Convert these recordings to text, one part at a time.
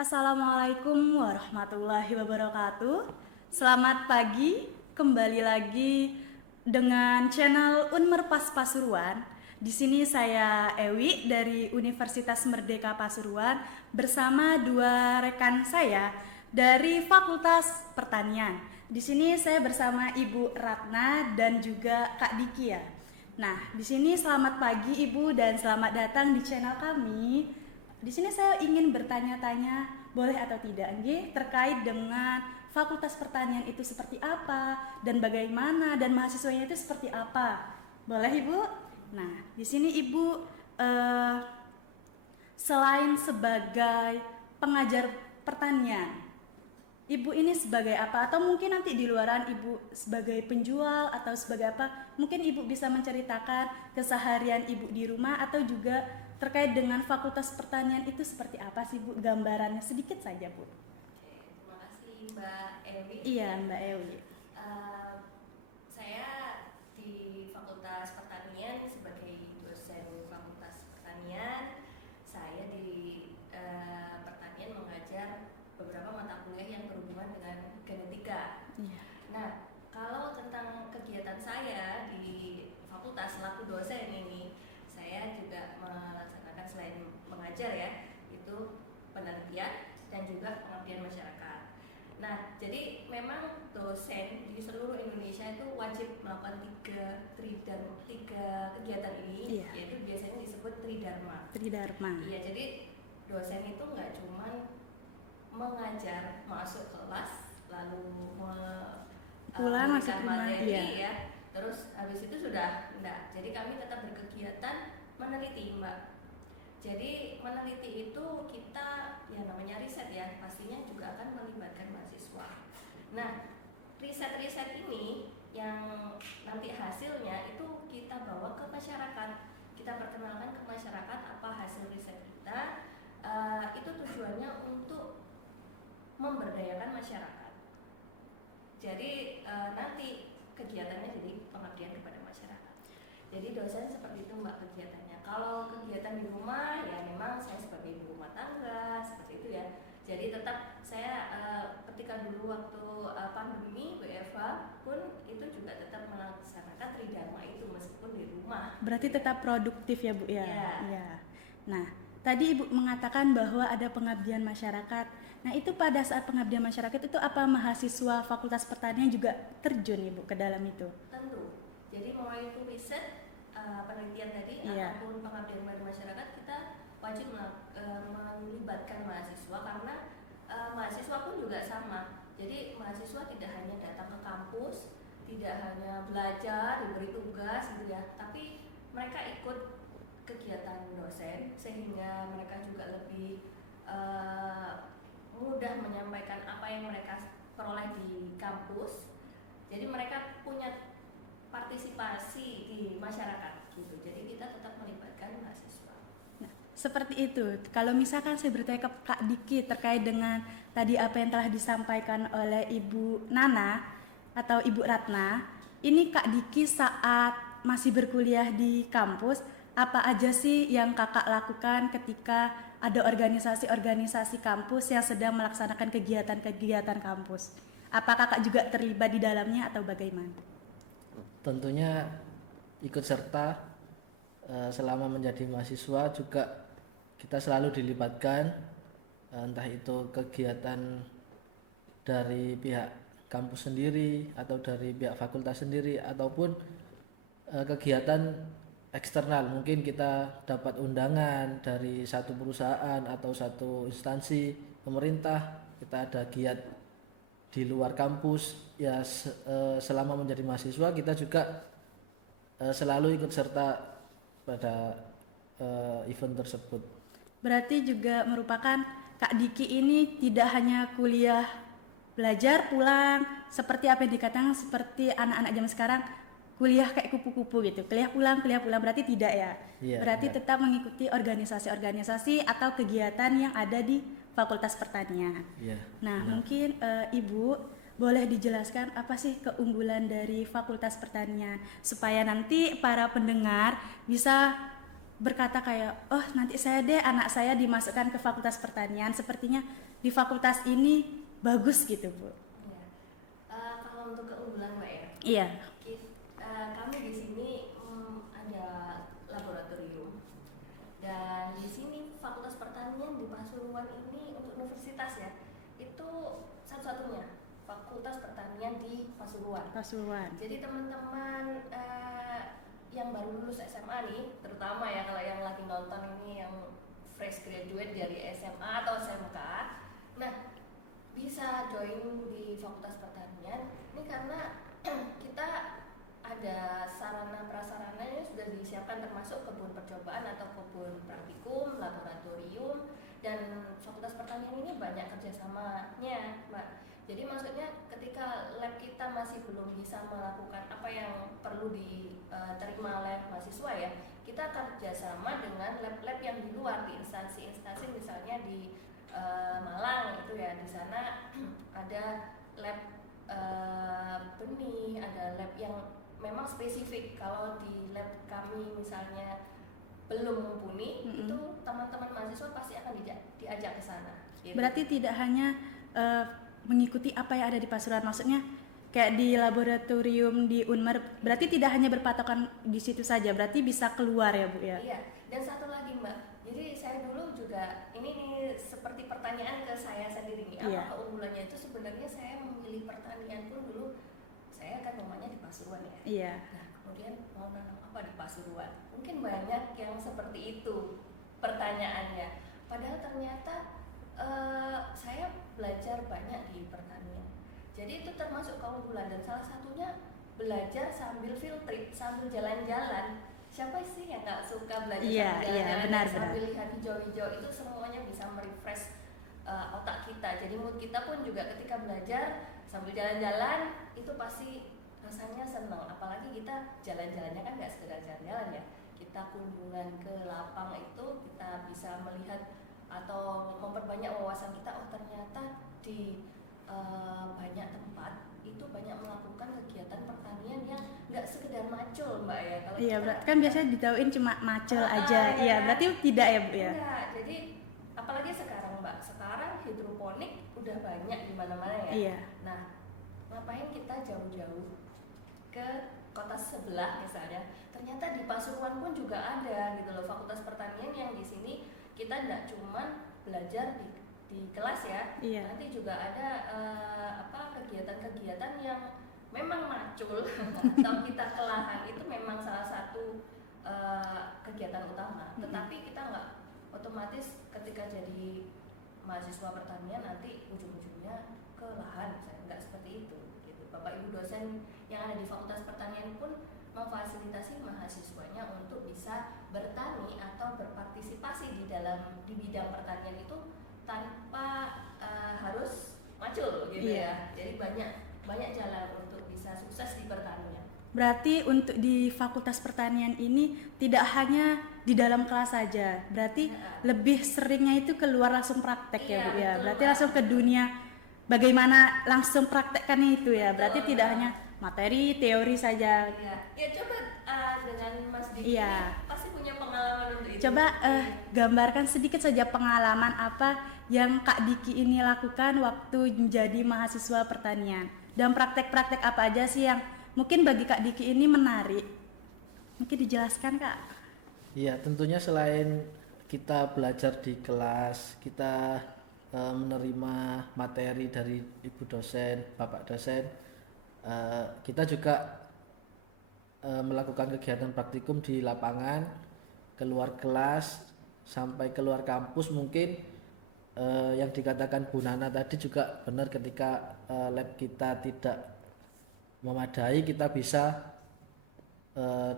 Assalamualaikum warahmatullahi wabarakatuh. Selamat pagi, kembali lagi dengan channel Unmerpas Pasuruan. Di sini saya Ewi dari Universitas Merdeka Pasuruan bersama dua rekan saya dari Fakultas Pertanian. Di sini saya bersama Ibu Ratna dan juga Kak Diki ya. Nah, di sini selamat pagi Ibu dan selamat datang di channel kami. Di sini saya ingin bertanya-tanya, boleh atau tidak, nggih, terkait dengan Fakultas Pertanian itu seperti apa dan bagaimana dan mahasiswanya itu seperti apa. Boleh Ibu? Nah, di sini Ibu eh, selain sebagai pengajar pertanian, Ibu ini sebagai apa? Atau mungkin nanti di luaran Ibu sebagai penjual atau sebagai apa? Mungkin Ibu bisa menceritakan keseharian Ibu di rumah atau juga terkait dengan Fakultas Pertanian itu seperti apa sih Bu? Gambarannya sedikit saja Bu. Oke, terima kasih Mbak Ewi. Iya Mbak Ewi. Eh, saya di Fakultas Pertanian sebagai dosen Fakultas Pertanian. Saya di pertanian mengajar beberapa mata kuliah yang berhubungan dengan genetika. Iya. Nah, kalau tentang kegiatan saya di fakultas selaku dosen ini, saya juga melaksanakan selain mengajar ya, itu penelitian dan juga pengabdian masyarakat. Nah, jadi memang dosen di seluruh Indonesia itu wajib melakukan tiga kegiatan ini, Iya. yaitu biasanya disebut tridharma. Tridharma. Iya, jadi dosen itu nggak cuman mengajar masuk kelas lalu Pulang masuk memberikan rumah. materi Iya. ya, terus habis itu sudah enggak. Jadi kami tetap berkegiatan meneliti, Mbak. Jadi meneliti itu kita yang namanya riset ya, pastinya juga akan melibatkan mahasiswa. Nah, riset-riset ini yang nanti hasilnya itu kita bawa ke masyarakat. Kita perkenalkan ke masyarakat apa hasil riset kita. Itu tujuannya untuk memberdayakan masyarakat. Jadi nanti kegiatannya jadi pengabdian kepada masyarakat. Jadi dosen seperti itu Mbak kegiatannya. Kalau kegiatan di rumah ya memang saya sebagai ibu rumah tangga seperti itu ya. Jadi tetap saya ketika dulu waktu pandemi WFH pun itu juga tetap melaksanakan tridharma itu meskipun di rumah. Berarti tetap produktif ya Bu ya. Iya. Iya. Nah, tadi Ibu mengatakan bahwa ada pengabdian masyarakat. Nah, itu pada saat pengabdian masyarakat itu apa mahasiswa Fakultas Pertanian juga terjun Ibu ke dalam itu? Tentu. Jadi mulai itu riset, penelitian tadi Iya. ataupun pengabdian pada masyarakat, kita wajib melibatkan mahasiswa karena mahasiswa pun juga sama. Jadi mahasiswa tidak hanya datang ke kampus, tidak hanya belajar, diberi tugas gitu ya, tapi mereka ikut kegiatan dosen sehingga mereka juga lebih mudah menyampaikan apa yang mereka peroleh di kampus. Jadi mereka punya partisipasi di masyarakat gitu. Jadi kita tetap melibatkan mahasiswa. Nah, seperti itu. Kalau misalkan saya bertanya ke Kak Diki terkait dengan tadi apa yang telah disampaikan oleh Ibu Nana atau Ibu Ratna, ini Kak Diki saat masih berkuliah di kampus, apa aja sih yang Kakak lakukan ketika ada organisasi-organisasi kampus yang sedang melaksanakan kegiatan-kegiatan kampus? Apa Kakak juga terlibat di dalamnya atau bagaimana? Tentunya ikut serta selama menjadi mahasiswa juga kita selalu dilibatkan, entah itu kegiatan dari pihak kampus sendiri atau dari pihak fakultas sendiri ataupun kegiatan eksternal. Mungkin kita dapat undangan dari satu perusahaan atau satu instansi pemerintah, kita ada giat di luar kampus ya. Selama menjadi mahasiswa kita juga selalu ikut serta pada event tersebut. Berarti juga merupakan Kak Diki ini tidak hanya kuliah belajar pulang seperti apa yang dikatakan seperti anak-anak zaman sekarang kuliah kayak kupu-kupu gitu, kuliah pulang berarti tidak ya. Iya, Berarti benar. tetap mengikuti organisasi-organisasi atau kegiatan yang ada di Fakultas Pertanian. Iya, Nah, benar. mungkin Ibu boleh dijelaskan apa sih keunggulan dari Fakultas Pertanian supaya nanti para pendengar bisa berkata kayak, oh nanti anak saya dimasukkan ke Fakultas Pertanian, sepertinya di fakultas ini bagus gitu Bu. Ya. Kalau untuk keunggulan Mbak ya, Iya. kami di sini ada laboratorium, dan di sini Fakultas Pertanian di Pasuruan ini untuk universitas ya, itu satu-satunya Fakultas Pertanian di Pasuruan. Jadi teman-teman yang baru lulus SMA nih, terutama ya kalau yang lagi nonton ini yang fresh graduate dari SMA atau SMK, nah bisa join di Fakultas Pertanian ini karena kita ada sarana prasarananya sudah disiapkan, termasuk kebun percobaan atau kebun praktikum, laboratorium, dan Fakultas Pertanian ini banyak kerjasamanya Mbak. Jadi maksudnya ketika lab kita masih belum bisa melakukan apa yang perlu diterima oleh mahasiswa ya, kita akan kerjasama dengan lab-lab yang di luar, di instansi-instansi misalnya di Malang itu ya, di sana ada lab benih, ada lab yang memang spesifik. Kalau di lab kami misalnya belum mumpuni, itu teman-teman mahasiswa pasti akan diajak ke sana. Gitu. Berarti tidak hanya mengikuti apa yang ada di Pasuruan, maksudnya kayak di laboratorium di Unmer, berarti tidak hanya berpatokan di situ saja, berarti bisa keluar ya Bu ya. Iya, dan satu lagi Mbak, jadi saya dulu juga ini seperti pertanyaan ke saya sendiri nih, apa keunggulannya itu. Sebenarnya saya memilih pertanian pun dulu saya kan rumahnya di Pasuruan ya. Iya. Nah kemudian mau nanam apa di Pasuruan? Mungkin banyak yang seperti itu pertanyaannya. Padahal ternyata saya belajar banyak di pertanian. Jadi itu termasuk keunggulan, dan salah satunya belajar sambil field trip, sambil jalan-jalan. Siapa sih yang nggak suka belajar sambil jalan-jalan, sambil lihat hijau-hijau? Itu semuanya bisa merefresh otak kita. Jadi mood kita pun juga ketika belajar sambil jalan-jalan itu pasti rasanya senang. Apalagi kita jalan-jalannya kan nggak sekedar jalan-jalan ya, kita kunjungan ke lapang, itu kita bisa melihat atau memperbanyak wawasan kita. Oh ternyata di banyak tempat itu banyak melakukan kegiatan pertanian yang nggak sekedar macul Mbak ya. Kalau iya, kita, kan biasanya ditauin cuma macul aja. Iya, berarti tidak ya Bu ya? Enggak, jadi apalagi sekarang Mbak, sekarang hidroponik udah banyak di mana-mana ya. Iya. Nah, ngapain kita jauh-jauh ke kota sebelah misalnya? Ternyata di Pasuruan pun juga ada gitu loh Fakultas Pertanian yang di sini kita tidak cuma belajar di kelas ya, nanti juga ada kegiatan-kegiatan yang memang macul atau kita ke lahan, itu memang salah satu kegiatan utama. Tetapi kita nggak otomatis ketika jadi mahasiswa pertanian nanti ujung-ujungnya ke lahan, misalnya nggak seperti itu. Gitu. Bapak Ibu dosen yang ada di Fakultas Pertanian pun memfasilitasi mahasiswanya untuk bisa bertani atau berpartisipasi di bidang pertanian itu tanpa harus macul gitu ya. Jadi banyak jalan untuk bisa sukses di pertanian. Berarti untuk di Fakultas Pertanian ini tidak hanya di dalam kelas saja, berarti lebih seringnya itu keluar langsung praktek ya Bu ya. Berarti langsung ke dunia bagaimana langsung praktekkannya itu ya. Berarti tidak hanya materi, teori saja. Iya. Ya coba dengan Mas Diki pasti punya pengalaman untuk itu. Coba gambarkan sedikit saja pengalaman apa yang Kak Diki ini lakukan waktu menjadi mahasiswa pertanian, dan praktek-praktek apa aja sih yang mungkin bagi Kak Diki ini menarik. Mungkin dijelaskan Kak. Iya, tentunya selain kita belajar di kelas, kita menerima materi dari ibu dosen, bapak dosen, kita juga melakukan kegiatan praktikum di lapangan, keluar kelas sampai keluar kampus. Mungkin yang dikatakan Bu Nana tadi juga benar, ketika lab kita tidak memadai, kita bisa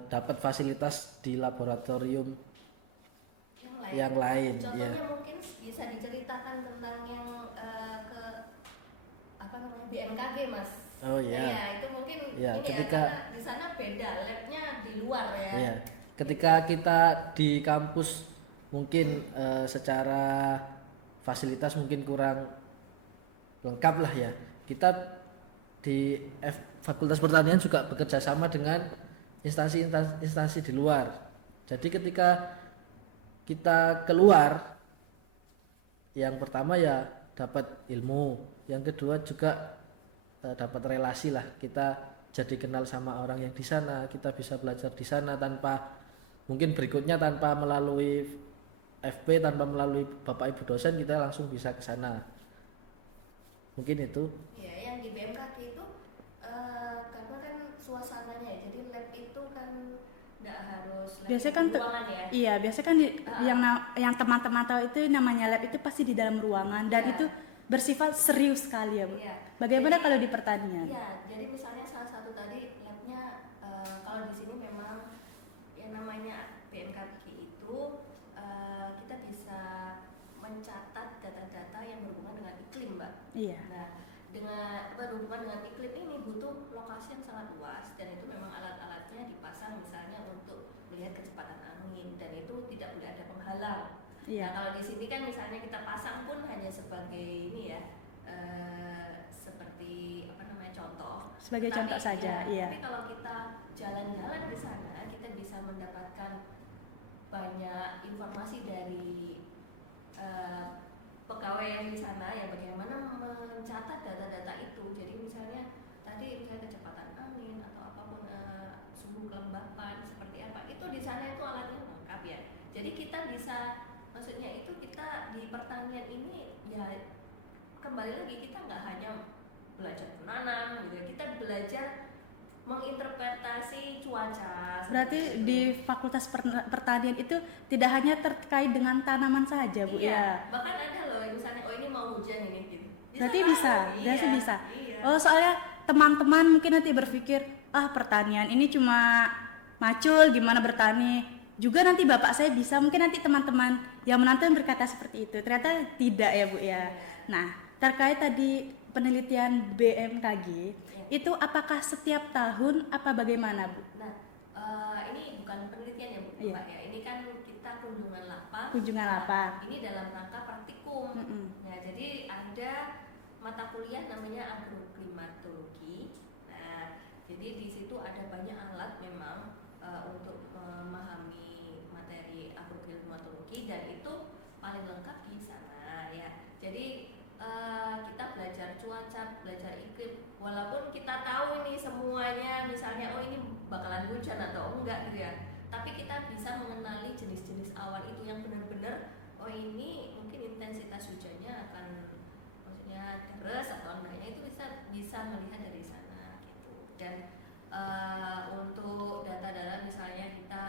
dapat fasilitas di laboratorium yang lain. Contohnya mungkin bisa diceritakan tentang yang BMKG Mas. Oh iya. Ya, itu mungkin ketika karena di sana beda, labnya di luar ya. Iya. Ketika kita di kampus mungkin secara fasilitas mungkin kurang lengkap lah ya. Kita di Fakultas Pertanian juga bekerja sama dengan instansi di luar. Jadi ketika kita keluar, yang pertama ya dapat ilmu, yang kedua juga dapat relasi lah, kita jadi kenal sama orang yang di sana, kita bisa belajar di sana tanpa mungkin berikutnya tanpa melalui FP, tanpa melalui bapak ibu dosen, kita langsung bisa ke sana. Mungkin itu. Ya, yang di BMKG itu karena kan suasananya ya, jadi lab itu kan nggak harus lab Biasanya di kan ruangan ya. iya, biasanya kan yang teman-teman tahu itu namanya lab itu pasti di dalam ruangan dan Iya. itu bersifat serius sekali ya, Bu. Iya. Bagaimana Jadi- kalau di pertanian? Iya, jadi misalnya salah satu tadi labnya kalau di sini memang yang namanya BMKG itu kita bisa mencatat data-data yang berhubungan dengan iklim, Mbak. Iya. Nah, dengan berhubungan dengan iklim ini butuh lokasi yang sangat luas dan itu memang alat-alatnya dipasang misalnya untuk melihat kecepatan angin dan itu tidak boleh ada penghalang. Iya. Nah, kalau di sini kan misalnya kita pasang pun hanya sebagai ini ya, seperti apa namanya contoh. Sebagai contoh saja, iya. Tapi kalau kita jalan-jalan di sana, kita bisa mendapatkan banyak informasi dari pegawai yang di sana yang bagaimana mencatat data-data itu. Jadi misalnya tadi misalnya kecepatan angin atau apapun suhu kelembapan seperti apa itu di sana itu alatnya lengkap ya. Jadi kita bisa maksudnya itu kita di pertanian ini ya kembali lagi kita nggak hanya belajar menanam gitu ya, kita belajar menginterpretasi cuaca. Berarti seperti itu. di Fakultas Pertanian itu tidak hanya terkait dengan tanaman saja, Bu, Iya, ya. bahkan ada loh misalnya oh ini mau hujan ini gitu. Berarti tahu, bisa, iya, berarti bisa. Iya. Oh, soalnya teman-teman mungkin nanti berpikir, ah pertanian ini cuma macul, gimana bertani. Juga nanti bapak saya bisa, mungkin nanti teman-teman yang menonton berkata seperti itu. Ternyata tidak ya, Bu ya. Nah, terkait tadi penelitian BMKG, itu apakah setiap tahun apa bagaimana, Bu? Nah, ini bukan penelitian ya Bu, Iya. Mbak ya. Ini kan kita kunjungan lapang. Kunjungan Nah, lapang. Ini dalam rangka praktikum. Mm-mm. Nah, jadi ada mata kuliah namanya agroklimatologi. Nah, jadi di situ ada banyak alat memang untuk memahami materi agroklimatologi dan itu paling lengkap di sana ya. Jadi kita belajar cuaca, belajar iklim. Walaupun kita tahu ini semuanya, misalnya oh ini bakalan hujan atau enggak gitu ya. Tapi kita bisa mengenali jenis-jenis awan itu yang benar-benar oh ini mungkin intensitas hujannya akan maksudnya deras atau enggaknya itu bisa melihat dari sana gitu. Dan untuk data-data misalnya kita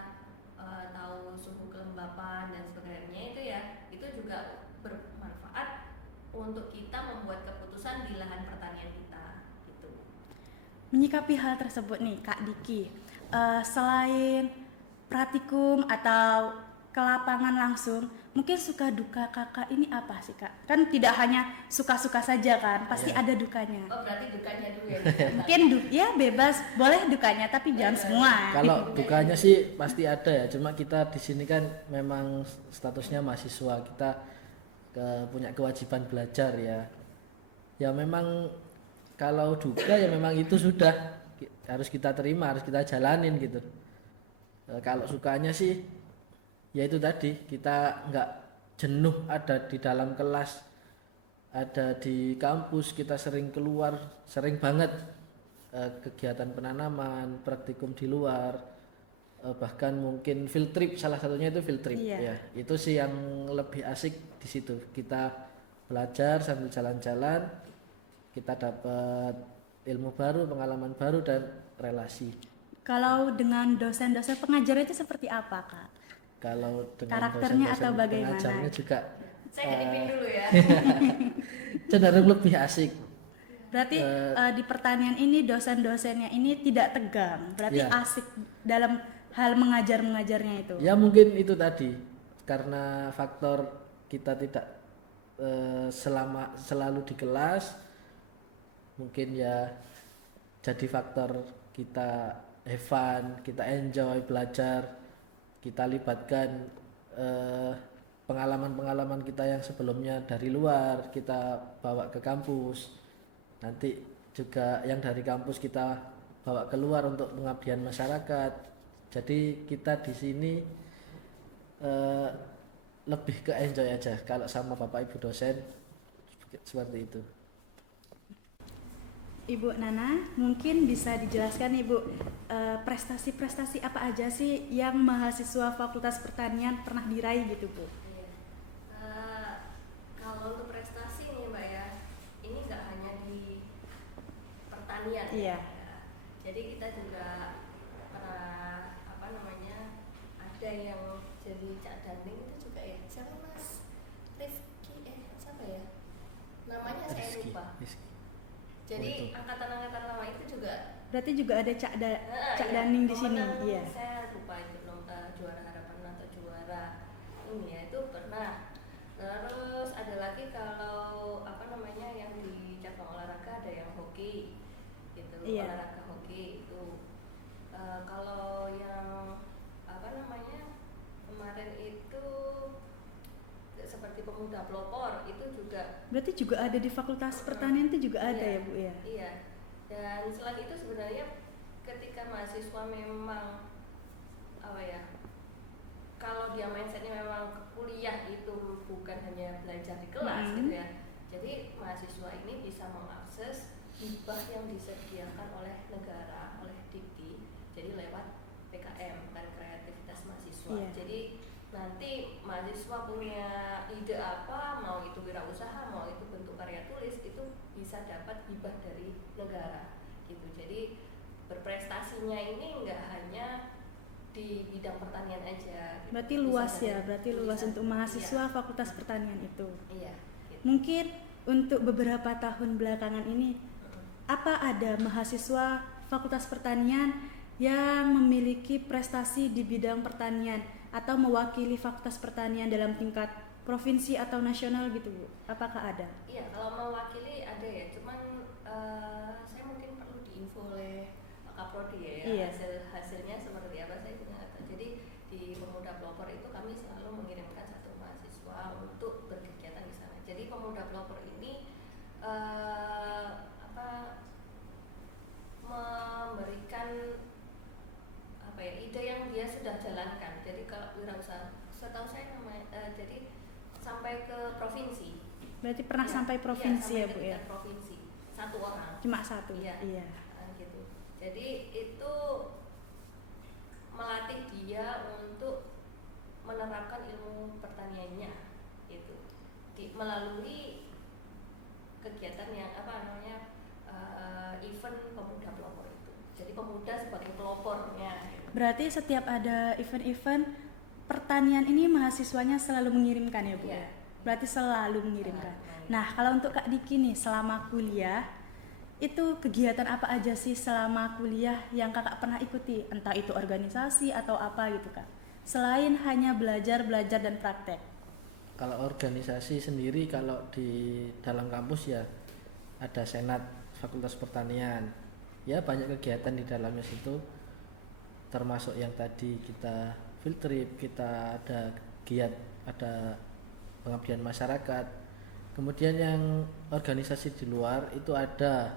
tahu suhu kelembapan dan sebagainya itu ya itu juga bermanfaat untuk kita membuat keputusan di lahan pertanian kita gitu. Menyikapi hal tersebut nih Kak Diki, selain praktikum atau ke lapangan langsung, mungkin suka duka kakak ini apa sih Kak? Kan tidak hanya suka-suka saja kan, pasti Iya. ada dukanya. Oh berarti dukanya dulu ya. Mungkin ya bebas, boleh dukanya tapi jangan semua. Kalau dukanya sih pasti ada ya, cuma kita di sini kan memang statusnya mahasiswa, kita punya kewajiban belajar ya. Ya memang kalau duka ya memang itu sudah harus kita terima, harus kita jalanin gitu. Kalau sukanya sih ya itu tadi, kita nggak jenuh ada di dalam kelas, ada di kampus, kita sering keluar, sering banget kegiatan penanaman, praktikum di luar, bahkan mungkin field trip, salah satunya itu field trip. Iya. Ya itu sih yang lebih asik di situ, kita belajar sambil jalan-jalan, kita dapat ilmu baru, pengalaman baru dan relasi. Kalau dengan dosen-dosen pengajar itu seperti apa Kak? Kalau dengan Karakternya dosen-dosen atau bagaimana? pengajarnya juga Saya nitipin dulu ya. cenderung lebih asik. Berarti di pertanian ini dosen-dosennya ini tidak tegang, berarti Iya. asik dalam hal mengajar-mengajarnya itu. Ya mungkin itu tadi, karena faktor kita tidak selalu di kelas, mungkin ya jadi faktor kita have fun, kita enjoy belajar, kita libatkan pengalaman-pengalaman kita yang sebelumnya dari luar, kita bawa ke kampus, nanti juga yang dari kampus kita bawa keluar untuk pengabdian masyarakat. Jadi kita di sini lebih ke enjoy aja kalau sama bapak ibu dosen seperti itu. Ibu Nana, mungkin bisa dijelaskan Ibu prestasi-prestasi apa aja sih yang mahasiswa Fakultas Pertanian pernah diraih gitu Bu? Iya. Kalau untuk prestasi nih Mbak ya, ini nggak hanya di pertanian Iya. ya. Jadi kita juga pernah apa namanya, ada yang jadi Cak Danding itu juga ya, siapa Mas Rifki siapa ya namanya, saya lupa. Rizky. Jadi itu. angkatan-angkatan lama itu juga Berarti juga ada Cak iya, Daning di sini. pemenang, Iya. saya lupa itu juara harapan atau juara ini ya, itu pernah. Terus ada lagi kalau apa namanya yang di cabang olahraga ada yang hoki gitu, Iya. olahraga hoki itu. Kalau yang apa namanya kemarin itu seperti pemuda pelopor itu juga. Berarti juga ada di Fakultas Pertanian itu juga ada Iya, ya Bu ya? Iya. Dan selain itu sebenarnya ketika mahasiswa memang apa ya, kalau dia mindsetnya memang ke kuliah itu bukan hanya belajar di kelas gitu ya. Jadi mahasiswa ini bisa mengakses hibah yang disediakan oleh negara, oleh Dikti. Jadi lewat PKM, kan kreativitas mahasiswa. Iya. Jadi nanti mahasiswa punya ide apa, mau itu wirausaha, mau itu bentuk karya tulis, itu bisa dapat hibah dari negara gitu. Jadi berprestasinya ini nggak hanya di bidang pertanian aja gitu. Berarti Bisa luas dari ya, berarti luas tulisan. untuk mahasiswa Iya. Fakultas Pertanian itu. Iya gitu. Mungkin untuk beberapa tahun belakangan ini, apa ada mahasiswa Fakultas Pertanian yang memiliki prestasi di bidang pertanian atau mewakili Fakultas Pertanian dalam tingkat provinsi atau nasional gitu Bu? Apakah ada? Iya, kalau mewakili ada ya, cuman saya mungkin perlu diinfo oleh Pak Kaprodi ya, Iya. hasilnya seperti apa saya juga nggak tahu. Jadi di Pemuda Pelopor itu kami selalu mengirimkan satu mahasiswa untuk berkegiatan di sana. Jadi Pemuda Pelopor ini apa memberikan apa ya, ide yang dia sudah jalankan. Jadi kalau wirausaha, setahu saya namanya jadi sampai ke provinsi. Berarti pernah Iya, sampai provinsi iya, ya sampai Bu ke ya? tingkat provinsi. Satu orang. Cuma satu. Iya. Iya. Gitu. Jadi itu melatih dia untuk menerapkan ilmu pertaniannya itu melalui kegiatan yang apa namanya event pemuda pelopor itu. Jadi pemuda sebagai pelopornya. Gitu. Berarti setiap ada event-event pertanian ini mahasiswanya selalu mengirimkan ya Bu? Iya. Berarti selalu mengirimkan. Nah, kalau untuk Kak Diki nih selama kuliah itu kegiatan apa aja sih selama kuliah yang Kakak pernah ikuti? Entah itu organisasi atau apa gitu Kak. Selain hanya belajar dan praktek. Kalau organisasi sendiri, kalau di dalam kampus ya ada Senat Fakultas Pertanian. Ya banyak kegiatan di dalamnya situ. Termasuk yang tadi kita field trip, kita ada giat, ada pengabdian masyarakat. Kemudian yang organisasi di luar itu ada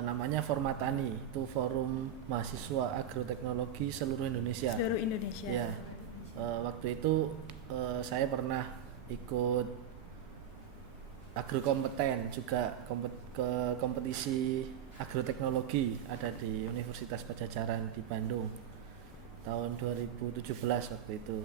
namanya Formatani, itu Forum Mahasiswa Agroteknologi Seluruh Indonesia. Seluruh Indonesia. Ya, waktu itu saya pernah ikut agrokompeten juga ke kompetisi agroteknologi ada di Universitas Padjadjaran di Bandung tahun 2017 waktu itu.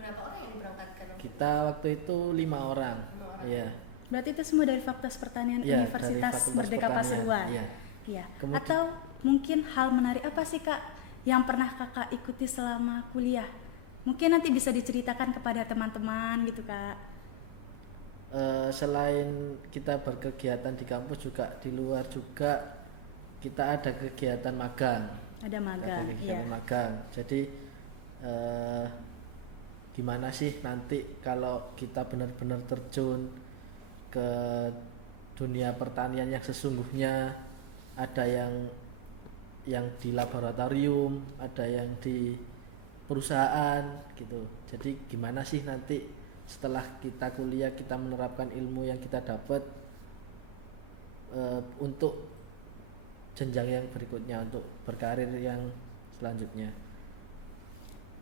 Berapa orang yang diberangkatkan? Kita waktu itu 5 orang. Iya. Berarti itu semua dari Fakultas Pertanian Ya, Universitas dari Fakultas Merdeka Pertanian, Pasuruan. iya. Iya. Kemudian- Atau mungkin hal menarik apa sih Kak yang pernah Kakak ikuti selama kuliah? Mungkin nanti bisa diceritakan kepada teman-teman gitu Kak. Selain kita berkegiatan di kampus juga di luar juga kita ada kegiatan magang. Ada magang, Ada iya. kegiatan magang. Jadi gimana sih nanti kalau kita benar-benar terjun ke dunia pertanian yang sesungguhnya, ada yang di laboratorium, ada yang di perusahaan gitu. Jadi gimana sih nanti setelah kita kuliah kita menerapkan ilmu yang kita dapat untuk jenjang yang berikutnya, untuk berkarir yang selanjutnya.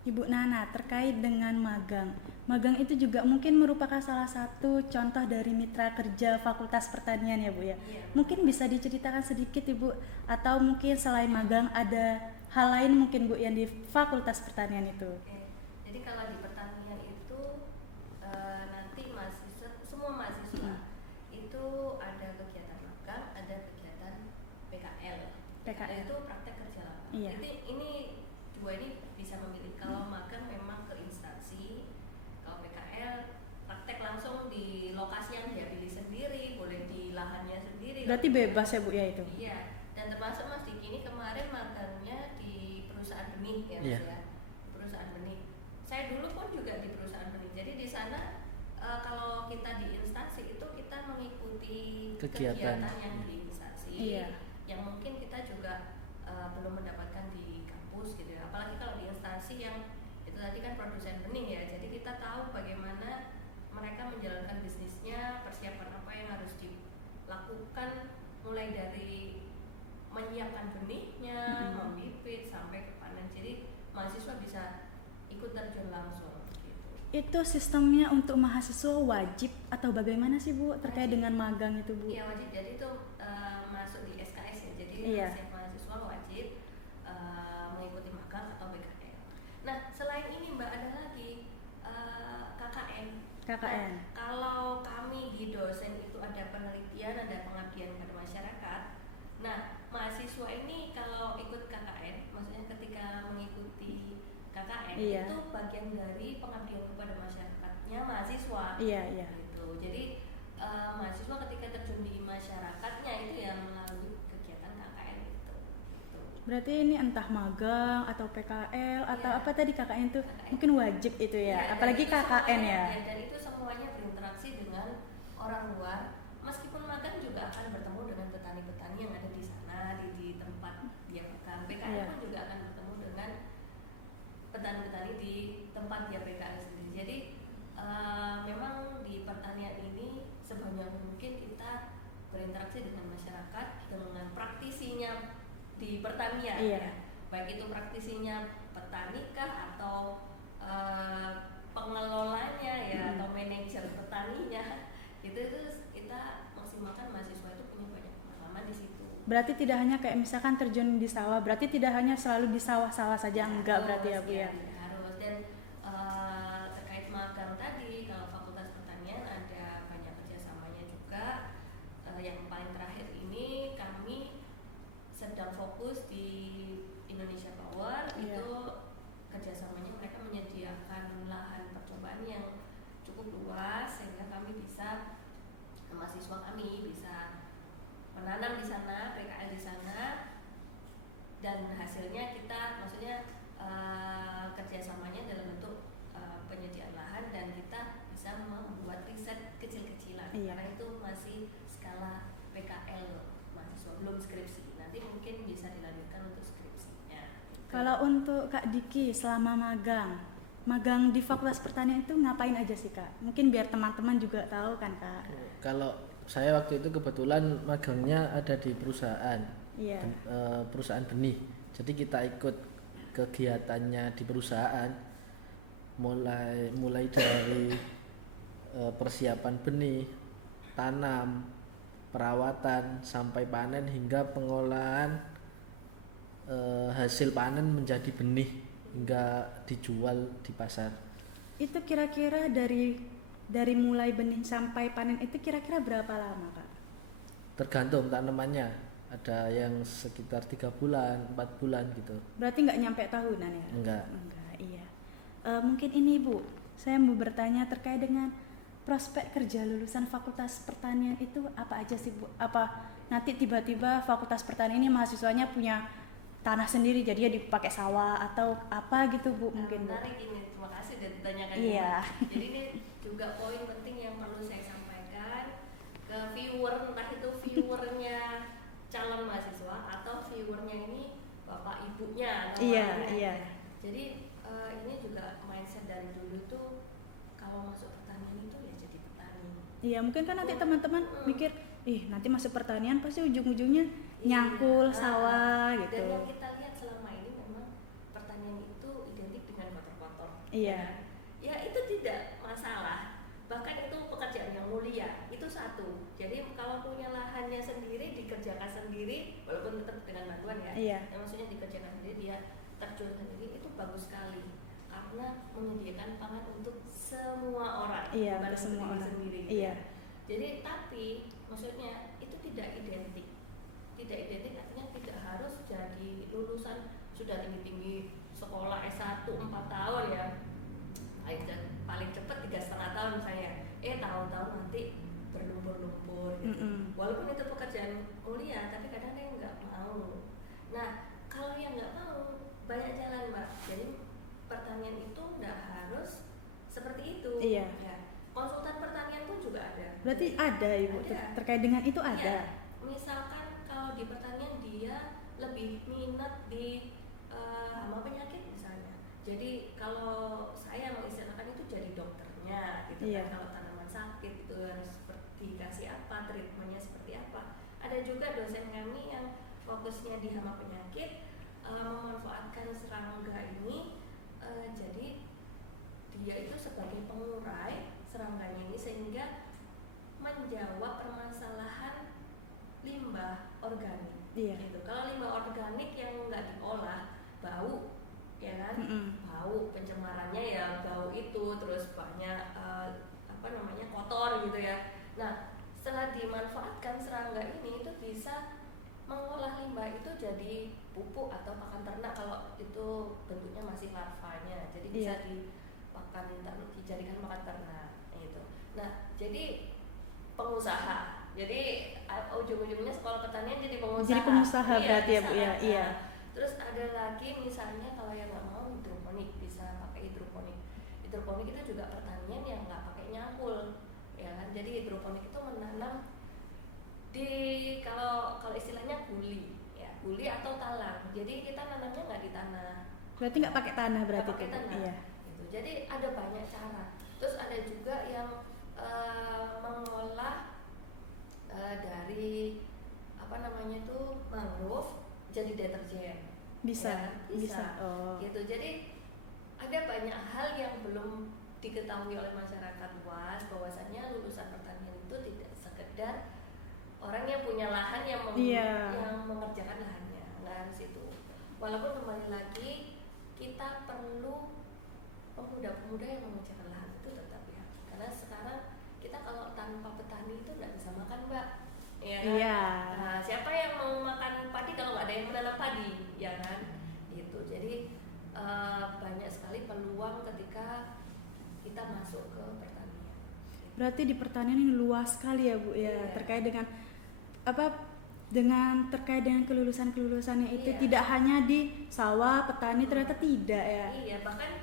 Ibu Nana, terkait dengan magang. Magang itu juga mungkin merupakan salah satu contoh dari mitra kerja Fakultas Pertanian ya Bu ya. Iya. Mungkin bisa diceritakan sedikit Ibu, atau mungkin selain magang ada hal lain mungkin Bu yang di Fakultas Pertanian itu. Oke. Jadi kalau di pertanian itu nanti mahasiswa, semua mahasiswa itu ada kegiatan magang, ada kegiatan PKL. PKL. Itu praktek kerja lapangan. Iya. Ini dua ini bisa memilih. Kalau magang memang ke instansi, kalau PKL praktek langsung di lokasi yang dia pilih sendiri, boleh di lahannya sendiri. Berarti bebas ya Bu ya itu? Iya, dan termasuk Mas Diki ini kemarin magangnya di perusahaan benih ya Mas Iya. ya, di perusahaan benih. Saya dulu pun juga di perusahaan benih. Jadi di sana kalau kita di instansi itu kita mengikuti Kegiatan. yang di instansi, Iya. yang mungkin kita juga belum mendapatkan di kampus gitu ya. Apalagi kalau di instansi yang itu tadi kan produsen benih ya. Jadi kita tahu bagaimana mereka menjalankan bisnisnya, persiapan apa yang harus dilakukan mulai dari menyiapkan benihnya, membibit sampai ke panen. Jadi mahasiswa bisa ikut terjun langsung gitu. Itu sistemnya untuk mahasiswa wajib atau bagaimana sih Bu terkait Wajib. dengan magang itu Bu? Iya wajib. Jadi itu masuk di SKS ya. Jadi Iya. setiap mahasiswa wajib mengikuti magang atau PKL. Nah selain ini Mbak ada lagi KKN. KKN. Nah, kalau kami di dosen itu ada penelitian, ada pengabdian pada masyarakat. Nah mahasiswa ini kalau ikut KKN, maksudnya ketika mengikuti KKN Iya. itu bagian dari pengabdian kepada masyarakatnya mahasiswa. Iya, iya. Gitu. Jadi mahasiswa ketika terjun di masyarakatnya itu yang melalui kegiatan KKN itu. Gitu. Berarti ini entah magang atau PKL atau Iya. apa tadi KKN itu KKN. mungkin wajib itu ya, Iya, dan apalagi itu KKN semuanya- ya. dan itu semuanya berinteraksi dengan orang luar. Meskipun magang juga akan bertemu dengan petani-petani yang ada di sana di tempat dia magang. PKL Iya. pun juga akan bertemu dengan petani-petani di tempat dia PKL sendiri. Jadi memang di pertanian ini sebanyak mungkin kita berinteraksi dengan masyarakat, dengan praktisinya di pertanian Iya. ya. Baik itu praktisinya petani kah atau pengelolanya ya atau manajer petaninya. Itu kita maksimalkan mahasiswa itu punya banyak pengalaman di situ. Berarti tidak hanya kayak misalkan terjun di sawah, berarti tidak hanya selalu di sawah-sawah saja, enggak berarti ya Bu ya. Harus. Dan terkait magang tadi, kalau Fakultas Pertanian ada banyak kerjasamanya juga. Yang paling terakhir ini kami sedang fokus di Indonesia Power. Iya. Itu kerjasamanya mereka menyediakan lahan percobaan yang cukup luas sehingga kami bisa, mahasiswa kami bisa menanam di sana, PKL di sana, dan hasilnya kita maksudnya kerjasamanya dalam bentuk penyediaan lahan dan kita bisa membuat riset kecil-kecilan. Iya. Karena itu masih skala PKL mahasiswa, belum skripsi. Nanti mungkin bisa dilanjutkan untuk skripsinya. Gitu. Kalau untuk Kak Diki selama magang di Fakultas Pertanian itu ngapain aja sih Kak? Mungkin biar teman-teman juga tahu kan Kak. Kalau saya waktu itu kebetulan magangnya ada di perusahaan, Iya. perusahaan benih. Jadi kita ikut kegiatannya di perusahaan, mulai dari persiapan benih, tanam, perawatan sampai panen hingga pengolahan hasil panen menjadi benih hingga dijual di pasar. Itu kira-kira dari mulai benih sampai panen itu kira-kira berapa lama Kak? Tergantung tanamannya, ada yang sekitar 3 bulan, 4 bulan gitu. Berarti nggak nyampe tahunan ya? Enggak. Enggak, iya. Mungkin ini Bu, saya mau bertanya terkait dengan prospek kerja lulusan Fakultas Pertanian itu apa aja sih Bu? Apa nanti tiba-tiba Fakultas Pertanian ini mahasiswanya punya tanah sendiri jadi dia dipakai sawah atau apa gitu Bu mungkin Bu? Menarik ini, terima kasih sudah ditanyakan. Iya. Jadi ini juga poin penting yang perlu saya sampaikan ke viewer, entah itu viewernya calon mahasiswa atau viewernya ini bapak ibunya atau Iya, mamanya. iya. Jadi ini juga mindset dari dulu tuh kalau masuk pertanian itu ya jadi petani. Iya, mungkin kan nanti teman-teman mikir, nanti masuk pertanian pasti ujung-ujungnya nyangkul Iya. sawah gitu. Dan yang kita lihat selama ini memang pertanian itu identik dengan gotong Iya. Ya itu tidak masalah, bahkan itu pekerjaan yang mulia, itu satu. Jadi kalau punya lahannya sendiri, dikerjakan sendiri, walaupun tetap dengan bantuan ya, Iya. maksudnya dikerjakan sendiri, dia terjun sendiri, itu bagus sekali karena menyediakan pangan untuk semua orang, Iya, bukan untuk semua diri orang. sendiri. Iya. Jadi tapi maksudnya itu tidak identik, artinya tidak harus jadi lulusan sudah tinggi sekolah S1 4 tahun ya, paling cepat 3,5 tahun misalnya, tahun-tahun nanti berlumpur-lumpur gitu. Walaupun itu pekerjaan mulia, tapi kadang dia nggak mau. Nah kalau yang nggak mau, banyak jalan Mbak. Jadi pertanian itu nggak harus seperti itu. Iya. Ya. Konsultan pertanian pun juga ada. Berarti ada Ibu, Ada. terkait dengan itu Iya. ada. Misalkan kalau di pertanian dia lebih minat di hama penyakit misalnya. Jadi kalau saya mengistilahkan itu jadi dokternya gitu Iya. kan. Kalau tanaman sakit itu harus dikasih apa, treatmentnya seperti apa. Ada juga dosen kami yang fokusnya di hama penyakit, memanfaatkan serangga ini, jadi dia itu sebagai pengurai serangganya ini sehingga menjawab permasalahan limbah organik. Iya. Gitu. Kalau limbah organik yang nggak diolah, bau, ya kan? Bau, pencemarannya ya bau itu, terus banyak kotor gitu ya. Nah, setelah dimanfaatkan serangga ini itu bisa mengolah limbah itu jadi pupuk atau pakan ternak kalau itu bentuknya masih larvanya. Jadi bisa dijadikan makan ternak gitu. Nah, jadi pengusaha. Jadi ujung-ujungnya sekolah pertanian jadi pengusaha. Jadi pengusaha berarti ya Bu ya. Nah, Iya. terus ada lagi misalnya kalau yang nggak mau hidroponik, bisa pakai hidroponik. Hidroponik itu juga pertanian yang nggak pakai nyangkul, ya kan? Jadi hidroponik itu menanam di kalau istilahnya guli, ya guli atau talang. Jadi kita nanamnya nggak di tanah. Berarti nggak pakai tanah berarti Nggak pakai itu, Bu? tanah. Iya. Gitu. Jadi ada banyak cara. Terus ada juga yang mengolah dari mangrove jadi deterjen. Bisa. Ya, bisa. Oh. Gitu. Jadi ada banyak hal yang belum diketahui oleh masyarakat luas, bahwasannya lulusan pertanian itu tidak sekedar orang yang punya lahan yang mengerjakan lahannya, nggak harus itu. Walaupun kembali lagi kita perlu pemuda-pemuda yang mengerjakan lahan itu tetap ya, karena sekarang kita kalau tanpa petani itu nggak bisa makan Mbak, ya kan? Iya. Nah, siapa yang mau makan padi kalau nggak ada yang menanam padi, ya kan? Gitu. Jadi banyak sekali peluang ketika kita masuk ke pertanian. Berarti di pertanian ini luas sekali ya Bu ya, Iya. terkait dengan terkait dengan kelulusannya itu Iya. tidak hanya di sawah, petani, ternyata tidak ya. Iya, bahkan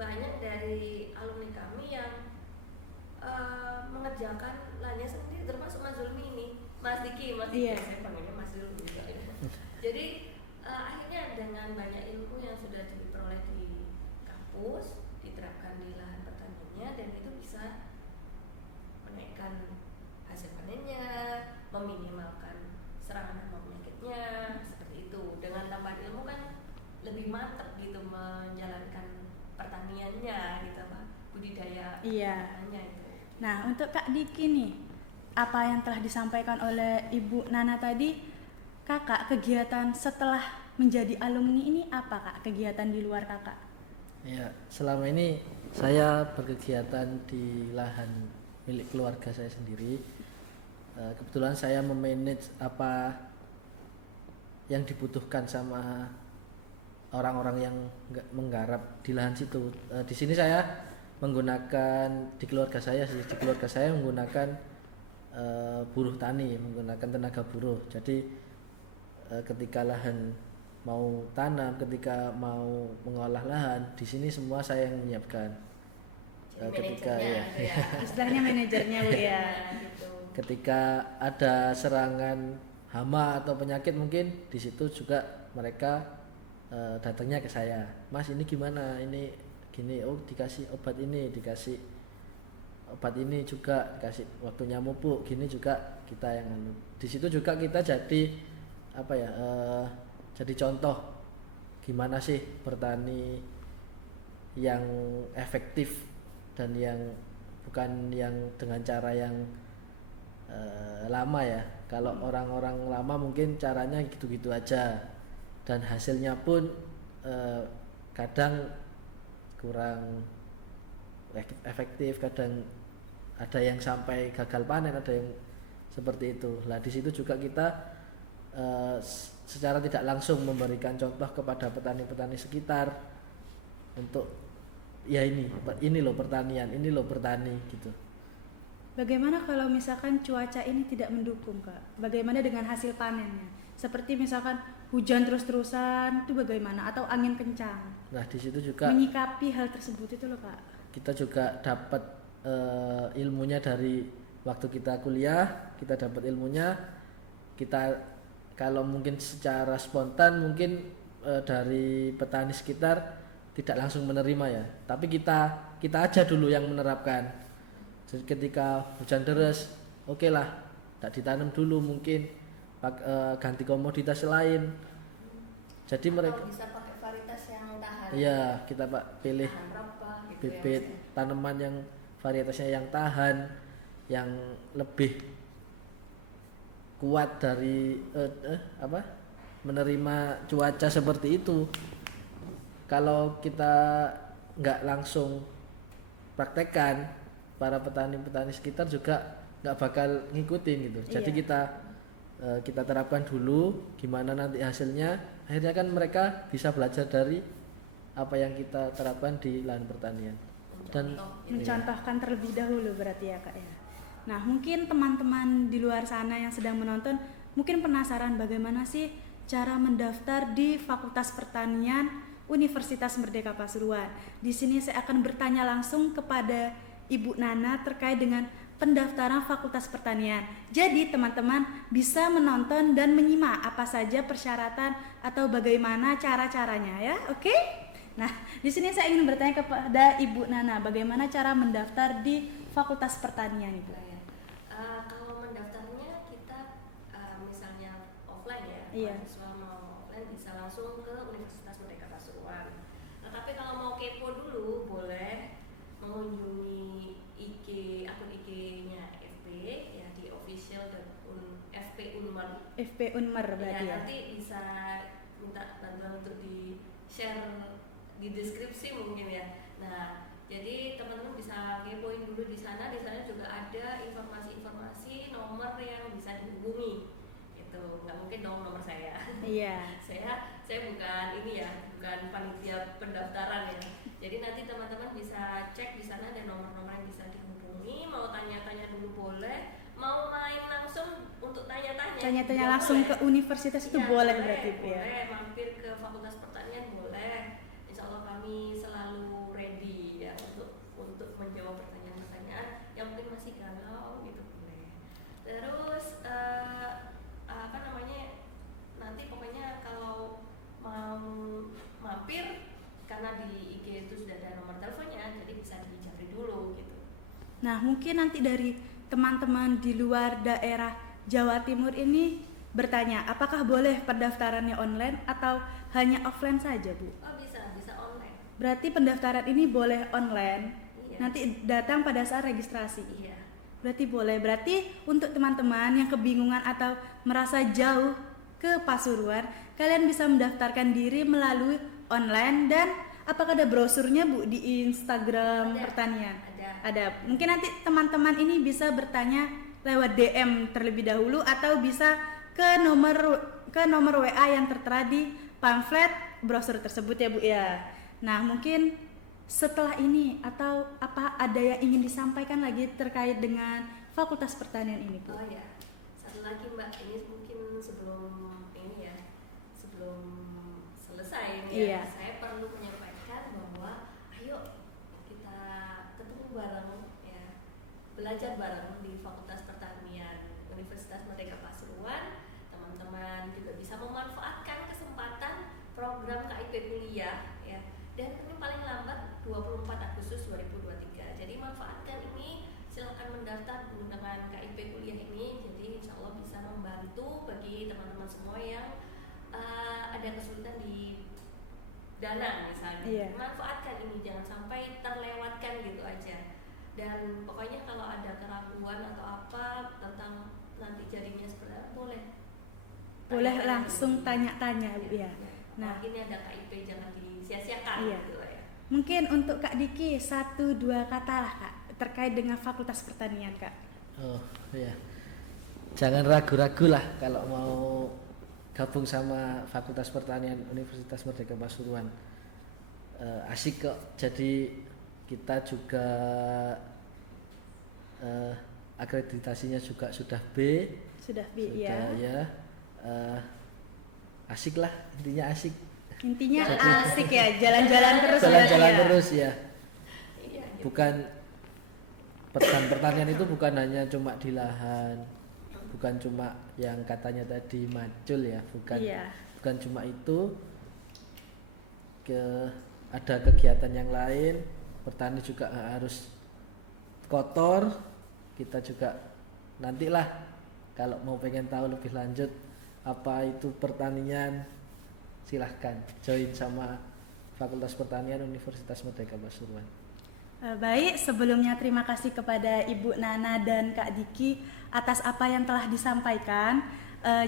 banyak dari alumni kami yang mengerjakan lahannya sendiri, termasuk Mas Zulmi ini, Mas Diki, Iya. saya panggilnya Mas Zulmi juga ya. Jadi akhirnya dengan banyak ilmu yang sudah diperoleh di kampus diterapkan di lahan pertaniannya, dan itu bisa menaikkan hasil panennya, meminimalkan serangan hama penyakitnya, seperti itu. Dengan tambahan ilmu kan lebih mantap gitu menjalankan pertaniannya gitu Pak, budidaya Iya. pertaniannya itu. Nah, untuk Kak Diki nih, apa yang telah disampaikan oleh Ibu Nana tadi, Kakak kegiatan setelah menjadi alumni ini apa Kak? Kegiatan di luar Kakak? Ya, selama ini saya berkegiatan di lahan milik keluarga saya sendiri. Kebetulan saya memanage apa yang dibutuhkan sama orang-orang yang menggarap di lahan situ. Di sini saya menggunakan di keluarga saya menggunakan buruh tani, menggunakan tenaga buruh. Jadi ketika lahan mau tanam, ketika mau mengolah lahan, di sini semua saya yang menyiapkan. Ketika Manajernya ya, Istilahnya manajernya Bu ya. gitu. ketika ada serangan hama atau penyakit, mungkin di situ juga mereka datangnya ke saya, Mas ini gimana, ini gini, oh dikasih obat ini, dikasih obat ini juga, dikasih waktunya mupuk gini juga kita yang di situ juga kita jadi jadi contoh gimana sih bertani yang efektif dan yang bukan yang dengan cara yang lama ya. Kalau orang-orang lama mungkin caranya gitu-gitu aja dan hasilnya pun kadang kurang efektif, kadang ada yang sampai gagal panen, ada yang seperti itu. Nah di situ juga kita secara tidak langsung memberikan contoh kepada petani-petani sekitar untuk ya ini loh pertanian, ini loh bertani gitu. Bagaimana kalau misalkan cuaca ini tidak mendukung, Kak? Bagaimana dengan hasil panennya? Seperti misalkan hujan terus-terusan itu bagaimana, atau angin kencang? Nah di situ juga Menyikapi hal tersebut itu loh, Kak. kita juga dapat ilmunya dari waktu kita kuliah, kita dapat ilmunya. Kita kalau mungkin secara spontan mungkin dari petani sekitar tidak langsung menerima ya, tapi kita aja dulu yang menerapkan. Jadi ketika hujan deras, oke lah, tak ditanam dulu, mungkin ganti komoditas lain. Jadi mereka bisa pakai varietas yang tahan. iya, kita pilih Tahan berapa gitu bibit ya. tanaman yang varietasnya yang tahan, yang lebih kuat dari menerima cuaca seperti itu. Kalau kita nggak langsung praktekkan, para petani-petani sekitar juga nggak bakal ngikutin gitu. Jadi Iya. kita terapkan dulu, gimana nanti hasilnya. Akhirnya kan mereka bisa belajar dari apa yang kita terapkan di lahan pertanian. Dan Mencontohkan terlebih dahulu berarti ya, Kak ya. Nah, mungkin teman-teman di luar sana yang sedang menonton mungkin penasaran bagaimana sih cara mendaftar di Fakultas Pertanian Universitas Merdeka Pasuruan. Di sini saya akan bertanya langsung kepada Ibu Nana terkait dengan pendaftaran Fakultas Pertanian. Jadi teman-teman bisa menonton dan menyimak apa saja persyaratan atau bagaimana cara-caranya ya. Oke? Nah, di sini saya ingin bertanya kepada Ibu Nana, bagaimana cara mendaftar di Fakultas Pertanian, Ibu? Nah, ya. Kalau mendaftarnya kita misalnya offline ya, Iya. mahasiswa mau offline bisa langsung ke Universitas Merdeka Pasuruan. Nah, tapi kalau mau kepo dulu boleh mengunjungi akun IG-nya FP ya di official.fp Unmar. FP Unmer berarti ya. Nanti bisa minta bantuan untuk di share di deskripsi mungkin ya. Nah, jadi teman-teman bisa kepoin dulu di sana. Di sana juga ada informasi-informasi nomor yang bisa dihubungi. Itu nggak mungkin dong nomor saya. Iya. saya bukan panitia pendaftaran ya. Jadi nanti teman-teman bisa cek di sana ada nomor-nomor yang bisa dihubungi. Mau tanya-tanya dulu boleh. Mau main langsung untuk tanya-tanya. Tanya-tanya juga langsung boleh. ke universitas itu Iya, boleh berarti Bu, ya. boleh mampir ke Fakultas Pertanian boleh. Insya Allah kami selalu ready ya untuk menjawab pertanyaan-pertanyaan yang mungkin masih galau gitu boleh. Terus nanti pokoknya kalau mau mampir karena di IG itu sudah ada nomor teleponnya jadi bisa dijabri dulu gitu. Nah, mungkin nanti dari teman-teman di luar daerah Jawa Timur ini bertanya, apakah boleh pendaftarannya online atau hanya offline saja, Bu? Oh bisa online. Berarti pendaftaran ini boleh online, Iya. nanti datang pada saat registrasi. Iya. Berarti boleh. Berarti untuk teman-teman yang kebingungan atau merasa jauh ke Pasuruan, kalian bisa mendaftarkan diri melalui online. Dan apakah ada brosurnya, Bu, di Instagram Ada. Pertanian? Ada. Mungkin nanti teman-teman ini bisa bertanya lewat DM terlebih dahulu atau bisa ke nomor WA yang tertera di pamflet brosur tersebut ya, Bu ya. Nah, mungkin setelah ini atau apa ada yang ingin disampaikan lagi terkait dengan Fakultas Pertanian ini, Bu? Oh ya, satu lagi Mbak, ini mungkin sebelum selesai ini Iya. ya, saya perlu menyampaikan bahwa ayo kita ketemu bareng ya, belajar bareng di Fakultas Pertanian Universitas Merdeka Pasuruan. Teman-teman juga bisa memanfaatkan kesempatan program KIP kuliah ya. Dan ini paling lambat 24 Agustus 2023. Jadi manfaatkan ini, silakan mendaftar menggunakan KIP kuliah ini. Jadi insya Allah bisa membantu bagi teman-teman semua yang ada kesulitan di dana misalnya. Iya. Manfaatkan ini, jangan sampai terlewatkan gitu aja. Dan pokoknya kalau ada keraguan atau apa tentang nanti jadinya seperti apa, boleh langsung tanya-tanya Bu ya. Nah, ini ada KIP jangan disia-siakan Iya. gitu ya. Mungkin untuk Kak Diki 1-2 kata lah Kak terkait dengan Fakultas Pertanian Kak. Oh ya, jangan ragu-ragu lah kalau mau gabung sama Fakultas Pertanian Universitas Merdeka Pasuruan. Asik kok, jadi kita juga akreditasinya juga sudah B, Sudah B ya. Asik lah, intinya asik. Intinya asik ya, jalan-jalan terus. Jalan-jalan ya. terus ya. Iya, gitu. Bukan pertanian itu bukan hanya cuma di lahan, bukan cuma yang katanya tadi macul ya, bukan Iya. bukan cuma itu. Ada kegiatan yang lain. Petani juga nggak harus kotor. Kita juga nantilah kalau mau pengen tahu lebih lanjut apa itu pertanian, silahkan join sama Fakultas Pertanian Universitas Merdeka Pasuruan. Baik, sebelumnya terima kasih kepada Ibu Nana dan Kak Diki atas apa yang telah disampaikan.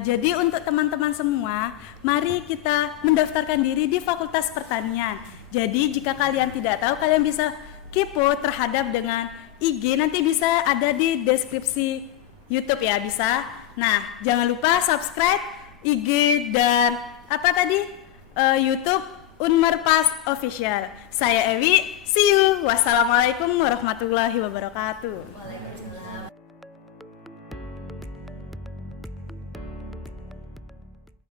Jadi untuk teman-teman semua, mari kita mendaftarkan diri di Fakultas Pertanian. Jadi jika kalian tidak tahu, kalian bisa kepo terhadap dengan IG, nanti bisa ada di deskripsi YouTube ya, bisa. Nah, jangan lupa subscribe IG dan apa tadi? YouTube Unmerpas Official. Saya Ewi, see you. Wassalamualaikum warahmatullahi wabarakatuh. Waalaikumsalam.